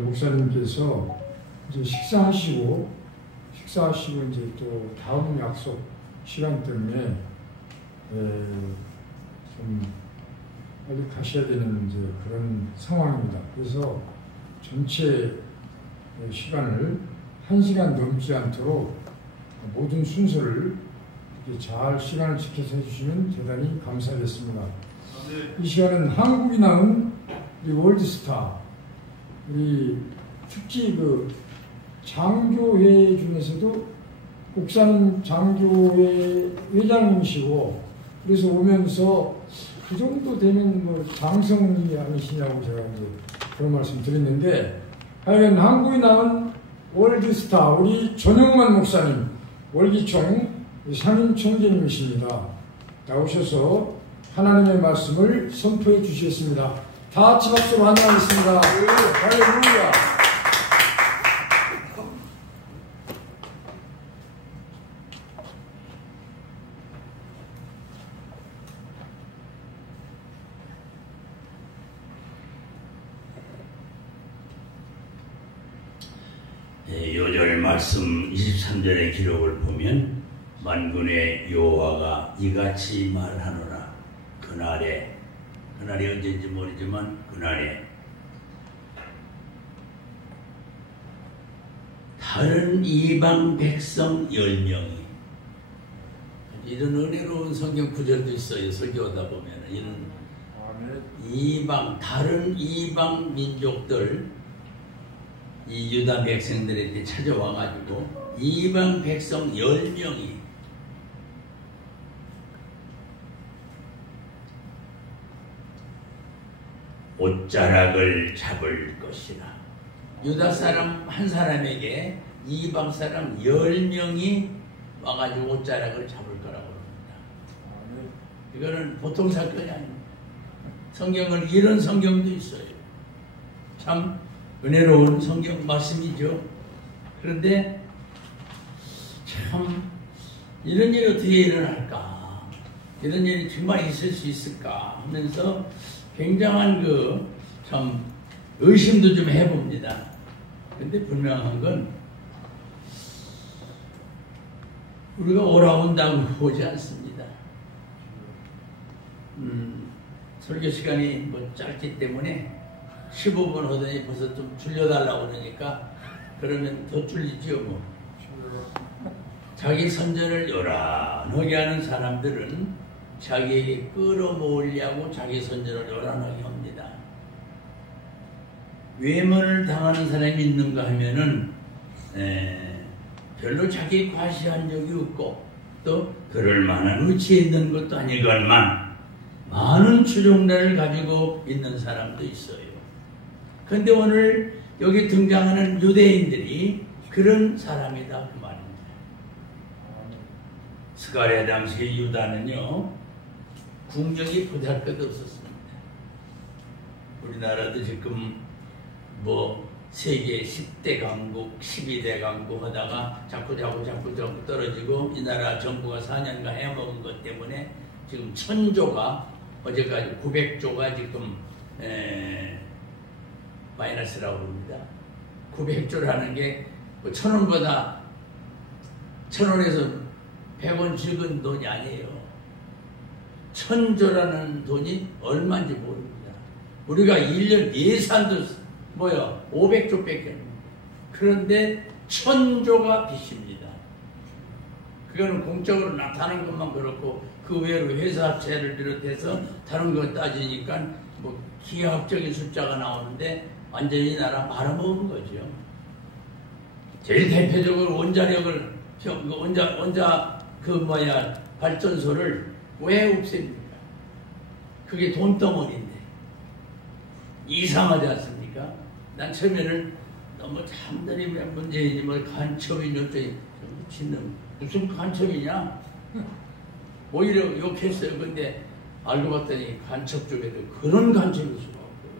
목사님께서 이제 식사하시고 이제 또 다음 약속 시간 때문에 좀 빨리 가셔야 되는 이제 그런 상황입니다. 그래서 전체 시간을 1시간 넘지 않도록 모든 순서를 이렇게 잘 시간을 지켜서 해주시면 대단히 감사하겠습니다. 이 시간은 한국이 낳은 이 월드스타, 우리 특히 그 장교회 중에서도 국산 장교회 회장님이시고, 그래서 오면서 그 정도 되는 뭐 장성이 아니시냐고 제가 이제 그런 말씀 드렸는데, 하여간 한국이 낳은 월드스타 우리 전영만 목사님, 월기총 상임 총재님이십니다. 나오셔서 하나님의 말씀을 선포해 주시겠습니다. 다 같이 박수로 환영하겠습니다. 할렐루야. 요절 말씀 23절의 기록을 보면 만군의 여호와가 이같이 말하노라. 그날이 언제인지 모르지만 그날에 다른 이방 백성 10명이, 이런 은혜로운 성경 구절도 있어요. 설교하다 보면 이런 다른 이방 민족들, 이 유다 백성들한테 찾아와가지고 이방 백성 10명이 옷자락을 잡을 것이라. 유다 사람 한 사람에게 이방 사람 10명이 와가지고 옷자락을 잡을 거라고 합니다. 이거는 보통 사건이 아닙니다. 성경은 이런 성경도 있어요. 참 은혜로운 성경 말씀이죠. 그런데 참 이런 일이 어떻게 일어날까, 이런 일이 정말 있을 수 있을까 하면서 굉장한 참 의심도 좀 해봅니다. 근데 분명한 건 우리가 오라온다고 오지 않습니다. 설교 시간이 뭐 짧기 때문에 15분 하더니 벌써 좀 줄여달라고 그러니까, 그러면 더 줄이죠 뭐. 자기 선전을 요란하게 하는 사람들은 자기에게 끌어모으려고 자기 선전을 요란하게 합니다. 외면을 당하는 사람이 있는가 하면은 별로 자기 과시한 적이 없고 또 그럴 만한 위치에 있는 것도 아니건만 많은 추종자를 가지고 있는 사람도 있어요. 그런데 오늘 여기 등장하는 유대인들이 그런 사람이다 그 말입니다. 스가랴 당시 유다는요 국력이 보잘것없었습니다. 우리나라도 지금 뭐 세계 10대 강국, 12대 강국 하다가 자꾸 떨어지고, 이 나라 정부가 4년간 해먹은 것 때문에 지금 1000조가, 어제까지 900조가 지금 마이너스라고 합니다. 900조라는 게 1000원보다 1000원에서 100원 적은 돈이 아니에요. 1000조라는 돈이 얼마인지 모릅니다. 우리가 1년 예산도 500조 밖에 안 됩니다. 그런데 1000조가 빚입니다. 그거는 공적으로 나타나는 것만 그렇고, 그 외로 회사 합체를 비롯해서 다른 거 따지니까 뭐 기하학적인 숫자가 나오는데 완전히 나라 말아먹은 거죠. 제일 대표적으로 원자력을, 발전소를 왜 없앱니까? 그게 돈덩어리인데. 이상하지 않습니까? 난 처음에는 너무 참들이 문제이지 뭐 간첩이 어쩌니, 미친놈, 무슨 간첩이냐? 오히려 욕했어요. 근데 알고 봤더니 간첩 쪽에도 그런 간첩일 수가 없고요.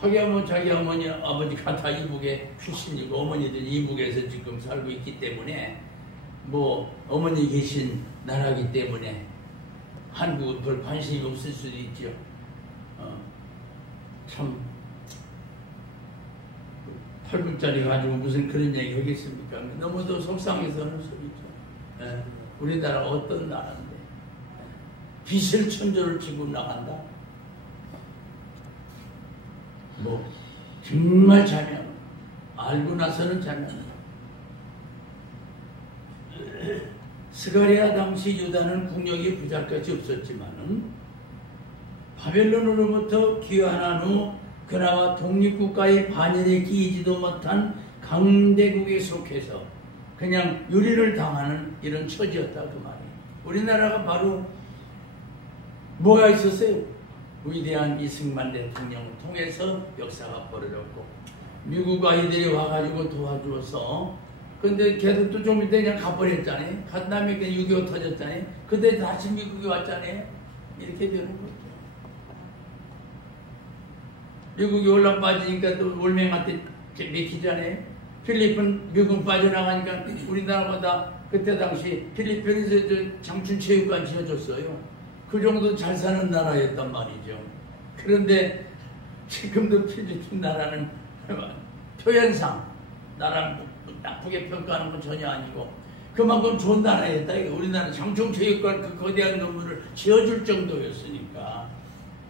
하기야뭐 자기 아버지 가타 이북의 출신이고, 어머니들 이북에서 지금 살고 있기 때문에, 뭐 어머니 계신 나라이기 때문에 한국은 별 관심이 없을 수도 있죠. 참 8불짜리 가지고 무슨 그런 얘기 하겠습니까? 너무도 속상해서 하는 소리죠. 예. 우리나라가 어떤 나라인데 빚을 천조를 지고 나간다? 뭐 정말 자명, 알고 나서는 자명. 스가랴 당시 유다는 국력이 부잘것이 없었지만은 바벨론으로부터 귀환한 후 그나마 독립국가의 반열에 끼이지도 못한 강대국에 속해서 그냥 유리를 당하는 이런 처지였다 그 말이에요. 우리나라가 바로 뭐가 있었어요? 위대한 이승만 대통령을 통해서 역사가 벌어졌고 미국 아이들이 와가지고 도와주어서 근데 걔들도 좀 이따 그냥 가버렸잖아요. 간 다음에 6.25 터졌잖아요. 근데 다시 미국이 왔잖아요. 이렇게 되는 거죠. 미국이 올라 빠지니까 또 올맹한테 맥히잖아요. 필리핀 미국 빠져나가니까 우리나라보다 그때 당시 필리핀에서 장춘체육관 지어줬어요. 그 정도 잘 사는 나라였단 말이죠. 그런데 지금도 필리핀 나라는 표현상 나라는 나쁘게 평가하는 건 전혀 아니고 그만큼 좋은 나라였다. 우리나라 장충체육관 그 거대한 건물을 지어줄 정도였으니까.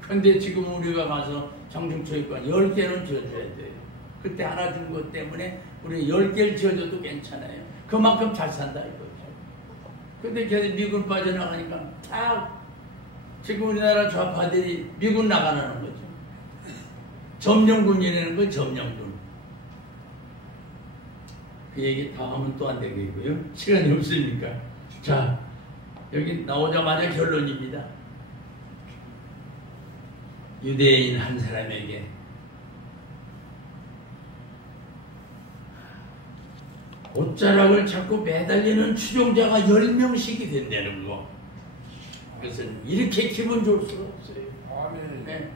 근데 지금 우리가 가서 장충체육관 10개는 지어줘야 돼요. 그때 하나 준 것 때문에 우리 10개를 지어줘도 괜찮아요. 그만큼 잘 산다 이거죠. 근데 걔들 미국 빠져나가니까 다 지금 우리나라 좌파들이 미국 나가라는 거죠. 점령군이라는 건 점령군. 그 얘기 다 하면 또 안 되겠고요. 시간이 없으니까. 자, 여기 나오자마자 결론입니다. 유대인 한 사람에게 옷자락을 잡고 매달리는 추종자가 10명씩이 된다는 거. 그것은 이렇게 기분 좋을 수가 없어요. 네.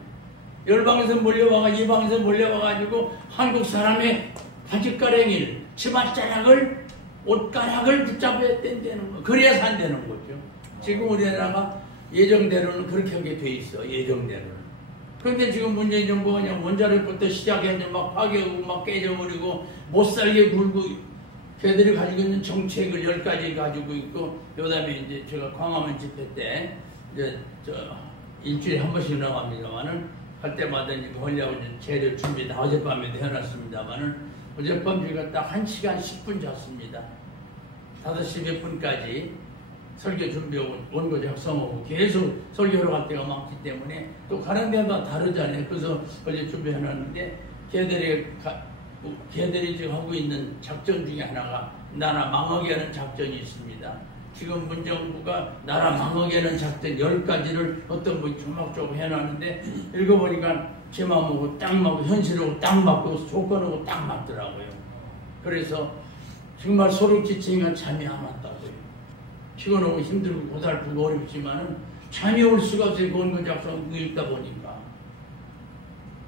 열방에서 몰려와가 이방에서 몰려와가지고 한국 사람의 바지가랭이를 치맛자락을 옷가락을 붙잡아야 된다는 거. 그래야 산다는 거죠. 지금 우리나라가 예정대로는 그렇게 하게 돼 있어. 예정대로는. 그런데 지금 문재인 정부가 그냥 원자력부터 시작해서 막 파괴하고 막 깨져버리고 못살게 굴고 걔들이 가지고 있는 정책을 10가지 가지고 있고 그다음에 이제 제가 광화문 집회 때 이제 일주일에 한 번씩 나갑니다만은 할 때마다 이제 하려고 재료 준비 다 어젯밤에 해놨습니다만은 어젯밤 제가 딱 1시간 10분 잤습니다. 5시 몇 분까지 설교 준비하고 원고 작성하고 계속 설교를 갈 때가 많기 때문에 또 가는 데마다 다르잖아요. 그래서 어제 준비해놨는데 걔들이 지금 하고 있는 작전 중에 하나가 나라 망하게 하는 작전이 있습니다. 지금 문정부가 나라 망하게 하는 작전 10가지를 어떤 분이 조막조막 해놨는데 읽어보니까 제 마음하고 딱 맞고 현실하고 딱 맞고 조건하고 딱 맞더라고요. 그래서 정말 소름 끼치니까 잠이 안 왔다고요. 피곤하고 힘들고 고달프고 어렵지만은 잠이 올 수가 없어요. 원고 작성 읽다 보니까.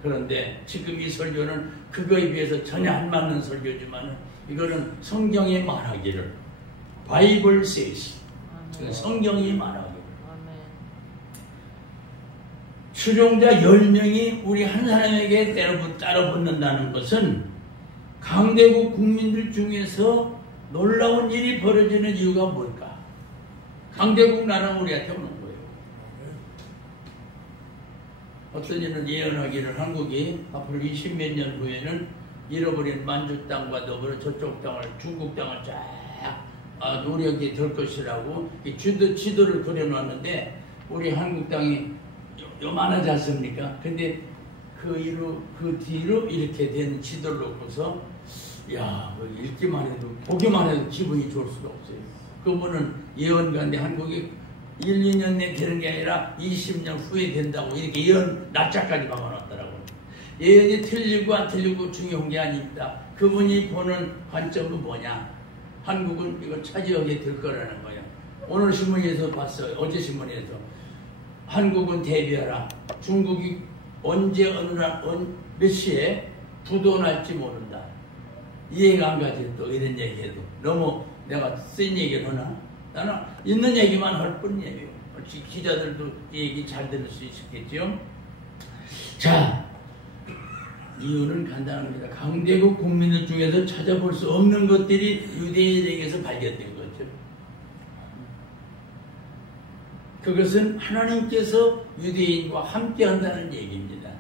그런데 지금 이 설교는 그거에 비해서 전혀 안 맞는 설교지만은 이거는 성경이 말하기를 바이블 says 성경이 말하기를 추종자 10명이 우리 한 사람에게 따라 붙는다는 것은 강대국 국민들 중에서 놀라운 일이 벌어지는 이유가 뭘까? 강대국 나라는 우리한테 오는 거예요. 어떤 이는 예언하기를 한국이 앞으로 20몇 년 후에는 잃어버린 만주 땅과 더불어 저쪽 땅을 중국 땅을 쫙 노력이 될 것이라고 이 지도를 그려놨는데 우리 한국 땅이 요만하지 않습니까? 근데 그 뒤로 이렇게 된 지도를 놓고서 야 읽기만 해도 보기만 해도 기분이 좋을 수가 없어요. 그분은 예언가인데 한국이 1, 2년 내에 되는 게 아니라 20년 후에 된다고 이렇게 예언 날짜까지 박아놨더라고요. 예언이 틀리고 안 틀리고 중요한 게 아닙니다. 그분이 보는 관점은 뭐냐? 한국은 이걸 차지하게 될 거라는 거예요. 오늘 신문에서 봤어요. 어제 신문에서 한국은 대비하라. 중국이 언제 몇 시에 부도날지 모른다. 이해가 안 가지 또 이런 얘기해도 너무 내가 쓴 얘기를 하나? 나는 있는 얘기만 할 뿐이에요. 기자들도 이 얘기 잘 들을 수 있겠죠? 자, 이유는 간단합니다. 강대국 국민들 중에서 찾아볼 수 없는 것들이 유대인에게서 발견된 거죠. 그것은 하나님께서 유대인과 함께 한다는 얘기입니다.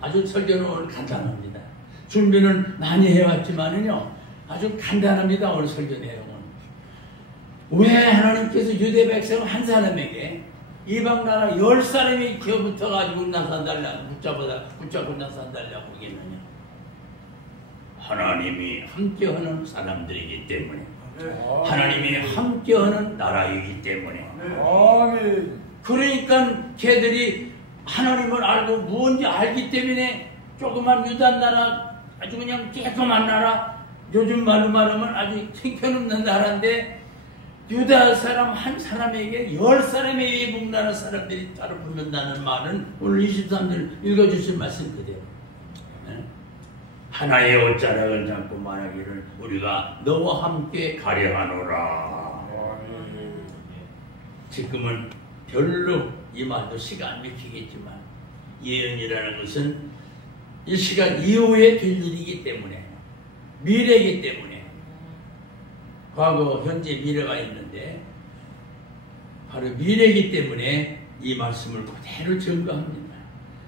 아주 설교는 오늘 간단합니다. 준비는 많이 해왔지만은요, 아주 간단합니다. 오늘 설교 내용은. 왜 하나님께서 유대 백성 한 사람에게 이방 나라 10사람이 기어붙어가지고 나서달라고 붙잡고 나서달라고 그러겠느냐? 하나님이 함께하는 사람들이기 때문에, 하나님이 함께하는 나라이기 때문에. 그러니까 걔들이 하나님을 알고 무언지 알기 때문에 조그만 유다 나라, 아주 그냥 깨끗한 나라, 요즘 말로 말하면 아주 형편없는 나라인데, 유다 사람 한 사람에게 10사람의 외국 나라 사람들이 따로 붙는다는 말은 오늘 23절 읽어주신 말씀 그대로. 하나의 옷자락을 잡고 말하기를 우리가 너와 함께 가려 하노라. 지금은 별로 이 말도 시간 맥히겠지만 예언이라는 것은 이 시간 이후에 될 일이기 때문에, 미래이기 때문에, 과거, 현재, 미래가 있는데 바로 미래이기 때문에 이 말씀을 그대로 증거합니다.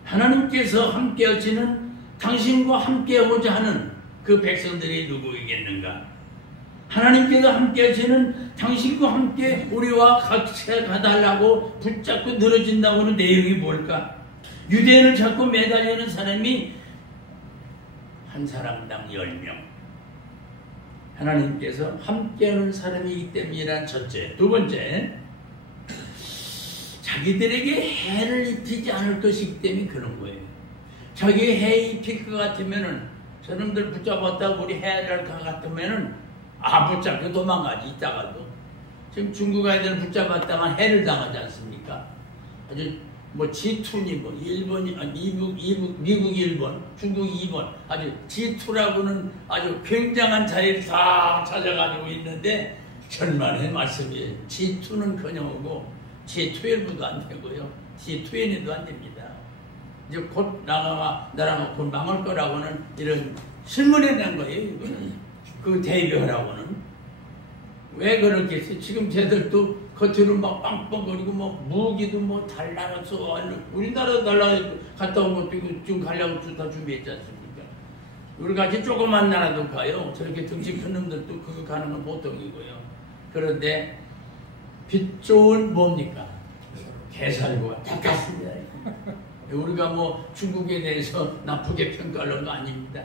하나님께서 함께 하시는, 당신과 함께 하고자 하는 그 백성들이 누구이겠는가? 하나님께서 함께 하시는, 당신과 함께 우리와 같이 가달라고 붙잡고 늘어진다고 하는 내용이 뭘까? 유대인을 잡고 매달리는 사람이 한 사람당 10명. 하나님께서 함께하는 사람이기 때문이란 첫째. 두 번째, 자기들에게 해를 입히지 않을 것이기 때문에 그런 거예요. 자기 해 입힐 것 같으면은, 저놈들 붙잡았다고 우리 해를 것 같으면은 붙잡고 도망가지. 있다가도 지금 중국 아이들 붙잡았다가 해를 당하지 않습니까? 아주 뭐 G2니 뭐 일본이, 미국 1번, 중국 2번, 아주 G2라고는 아주 굉장한 자리를 다 찾아가지고 있는데, 절만의 말씀이에요. G2는커녕하고 G12도 안 되고요, G20도 안 됩니다. 이제 곧 나라가 곧 망할 거라고는 이런 신문에 낸 거예요. 이거는 그 대비하라고는. 왜 그렇겠어요? 지금 쟤들도 겉으로 막 빵빵거리고 뭐 무기도 뭐 달라서 우리나라도 달라서 갔다 온 것도 있고 지금 가려고 다 준비했지 않습니까? 우리 같이 조그만 나라도 가요. 저렇게 등치 큰 놈들도 그거 가는 건 보통이고요. 그런데 빛 좋은 뭡니까? 개살구와 똑같습니다. 우리가 뭐 중국에 대해서 나쁘게 평가하는 거 아닙니다.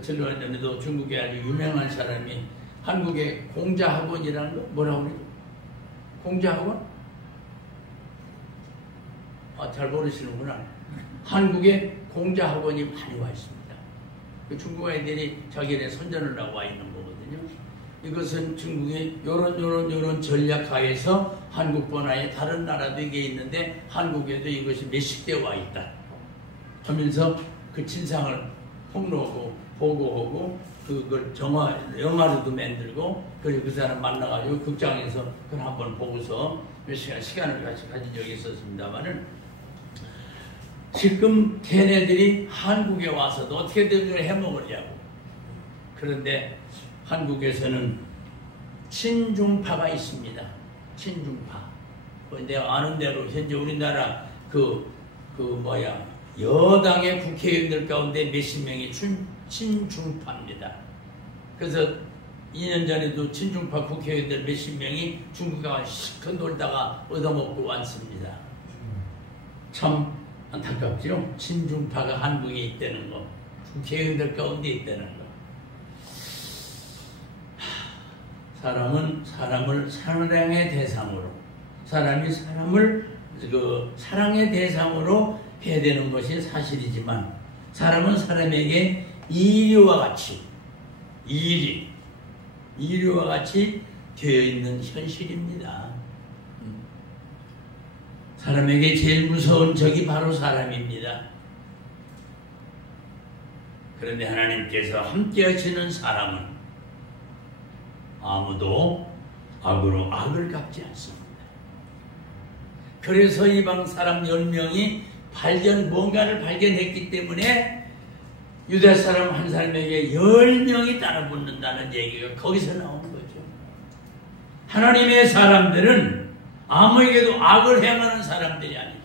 전에도 중국에 아주 유명한 사람이 한국의 공자학원이라는 거 뭐라고 그러죠? 공자학원? 잘 모르시는구나. 한국에 공자학원이 많이 와 있습니다. 그 중국 아이들이 자기네 선전을 하고 와 있는 거거든요. 이것은 중국의 요런 전략하에서 한국뿐 아니라 다른 나라도 이게 있는데 한국에도 이것이 몇십 대 와 있다 하면서 그 진상을 폭로하고 보고하고 그걸 영화로도 만들고, 그리고 그 사람 만나가지고 극장에서 그걸 한번 보고서 몇 시간을 같이 가진 적이 있었습니다만은, 지금 걔네들이 한국에 와서도 어떻게든 해먹으려고. 그런데 한국에서는 친중파가 있습니다. 친중파. 내가 아는 대로 현재 우리나라 여당의 국회의원들 가운데 몇십 명이 친중파입니다. 그래서 2년 전에도 친중파 국회의원들 몇십 명이 중국에 가서 실컷 놀다가 얻어먹고 왔습니다. 참 안타깝죠? 친중파가 한국에 있다는 거, 국회의원들 가운데 있다는 거. 사람은 사람을 사랑의 대상으로, 사람이 사람을 사랑의 대상으로 해야 되는 것이 사실이지만, 사람은 사람에게 이리와 같이 되어 있는 현실입니다. 사람에게 제일 무서운 적이 바로 사람입니다. 그런데 하나님께서 함께 하시는 사람은 아무도 악으로 악을 갚지 않습니다. 그래서 이방 사람 10명이 뭔가를 발견했기 때문에 유다 사람 한 사람에게 10명이 따라 붙는다는 얘기가 거기서 나온 거죠. 하나님의 사람들은 아무에게도 악을 행하는 사람들이 아니다.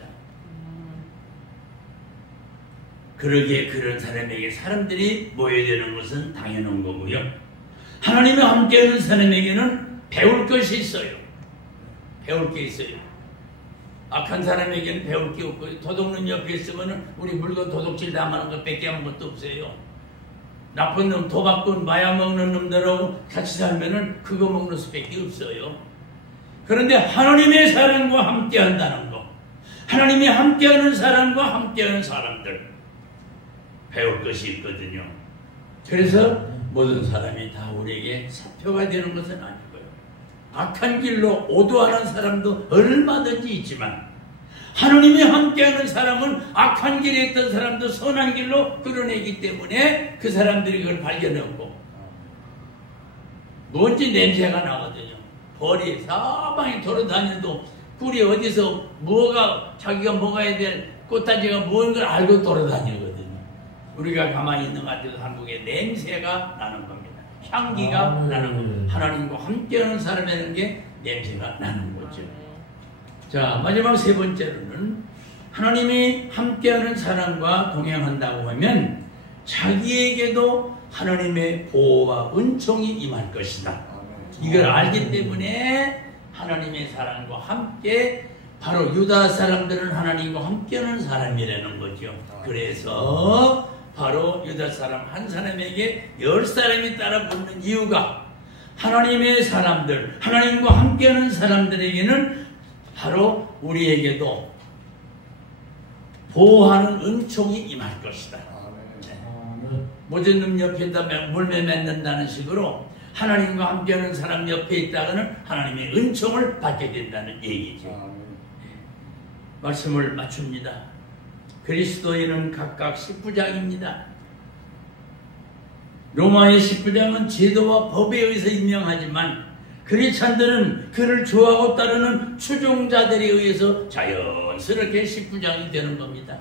그러기에 그런 사람에게 사람들이 모여드는 것은 당연한 거고요. 하나님과 함께하는 사람에게는 배울 것이 있어요. 배울 게 있어요. 악한 사람에게는 배울 게 없고, 도둑놈 옆에 있으면 우리 물건 도둑질 당하는 것 뺏게 하는 것도 없어요. 나쁜 놈, 도박꾼, 마약 먹는 놈들하고 같이 살면은 그거 먹는 수밖에 없어요. 그런데 하나님의 사람과 함께 한다는 거, 하나님이 함께하는 사람과 함께하는 사람들, 배울 것이 있거든요. 그래서 모든 사람이 다 우리에게 사표가 되는 것은 아니고요. 악한 길로 오도하는 사람도 얼마든지 있지만, 하나님이 함께하는 사람은 악한 길에 있던 사람도 선한 길로 끌어내기 때문에 그 사람들이 그걸 발견하고, 뭔지 냄새가 나거든요. 벌이 사방에 돌아다녀도 꿀이 어디서 자기가 먹어야 될 꽃다지가 뭔 걸 알고 돌아다니거든요. 우리가 가만히 있는 것 같아도 한국에 냄새가 나는 겁니다. 향기가 나는 겁니다. 하나님과 함께하는 사람이라는 게 냄새가 나는 거죠. 자, 마지막 세 번째로는 하나님이 함께하는 사람과 동행한다고 하면 자기에게도 하나님의 보호와 은총이 임할 것이다. 이걸 알기 때문에 하나님의 사람과 함께, 바로 유다 사람들은 하나님과 함께하는 사람이라는 거죠. 그래서 바로 유다 사람 한 사람에게 10사람이 따라 붙는 이유가, 하나님의 사람들, 하나님과 함께하는 사람들에게는 바로 우리에게도 보호하는 은총이 임할 것이다. 모든 놈 옆에다 물매 맺는다는 식으로 하나님과 함께하는 사람 옆에 있다가는 하나님의 은총을 받게 된다는 얘기죠. 말씀을 마칩니다. 그리스도인은 각각 19장입니다. 로마의 19장은 제도와 법에 의해서 임명하지만 그리스도인들은 그를 좋아하고 따르는 추종자들에 의해서 자연스럽게 19장이 되는 겁니다.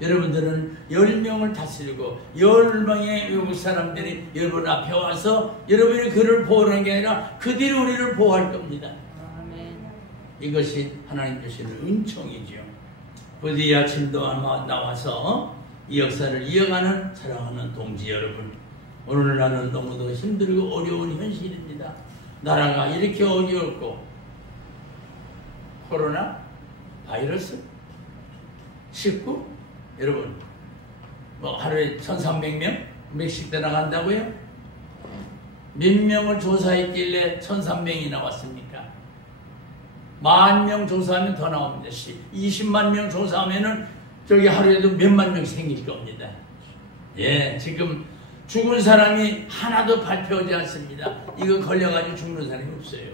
여러분들은 10명을 다스리고 10명의 외국 사람들이 여러분 앞에 와서 여러분이 그를 보호하는 게 아니라 그들이 우리를 보호할 겁니다. 이것이 하나님 주시는 은총이죠. 부디 아침도 나와서 이 역사를 이어가는 사랑하는 동지 여러분, 오늘날은 너무도 힘들고 어려운 현실입니다. 나라가 이렇게 어려웠고, 코로나 바이러스 19, 여러분 하루에 1300명 몇씩 대 나간다고요? 몇 명을 조사했길래 1300이 나왔습니까? 10,000명 조사하면 더 나옵니다. 20만 명 조사하면은 저기 하루에도 몇만 명 생길 겁니다. 예, 지금 죽은 사람이 하나도 발표하지 않습니다. 이거 걸려가지고 죽는 사람이 없어요.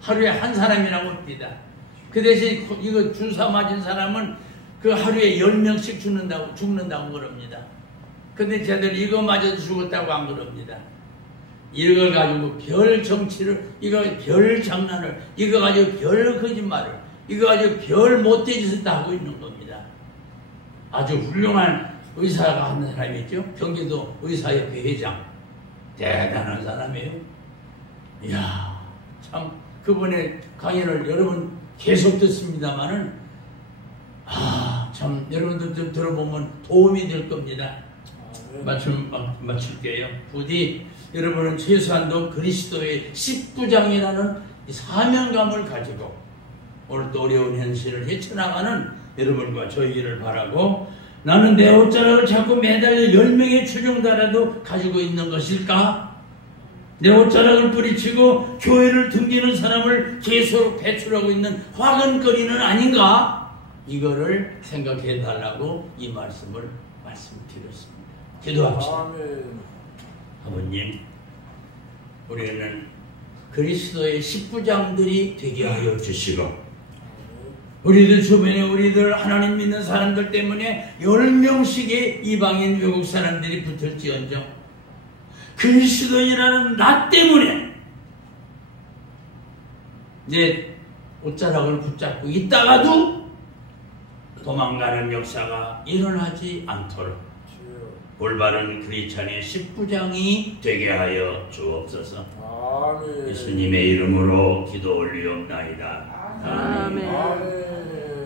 하루에 한 사람이나 옵니다. 그 대신 이거 주사 맞은 사람은 그 하루에 10명씩 죽는다고 그럽니다. 근데 쟤들 이거 맞아도 죽었다고 안 그럽니다. 이걸 가지고 별 정치를, 이거 별 장난을, 이거 가지고 별 거짓말을, 이거 가지고 별 못된 짓을 다 하고 있는 겁니다. 아주 훌륭한 의사가 하는 사람이죠. 경기도 의사협회 회장. 대단한 사람이에요. 이야, 참 그분의 강의를 여러분 계속 듣습니다만은, 참 여러분들 좀 들어보면 도움이 될 겁니다. 맞출게요. 부디 여러분은 최소한도 그리스도의 19장이라는 사명감을 가지고 오늘 또 어려운 현실을 헤쳐나가는 여러분과 저희를 바라고, 나는 내 옷자락을 자꾸 매달려 10명의 추종자라도 가지고 있는 것일까? 내 옷자락을 뿌리치고 교회를 등기는 사람을 계속 배출하고 있는 화근거리는 아닌가? 이거를 생각해 달라고 이 말씀을 말씀드렸습니다. 기도합시다. 아버님, 우리는 그리스도의 19장들이 되게 하여 주시고, 우리들 주변에 우리들 하나님 믿는 사람들 때문에 10명씩의 이방인 외국 사람들이 붙을지언정 그리스도인이라는 나 때문에 내 옷자락을 붙잡고 있다가도 도망가는 역사가 일어나지 않도록 올바른 크리스찬의 십부장이 되게 하여 주옵소서. 아멘. 예수님의 이름으로 기도 올리옵나이다. 아멘. 아멘.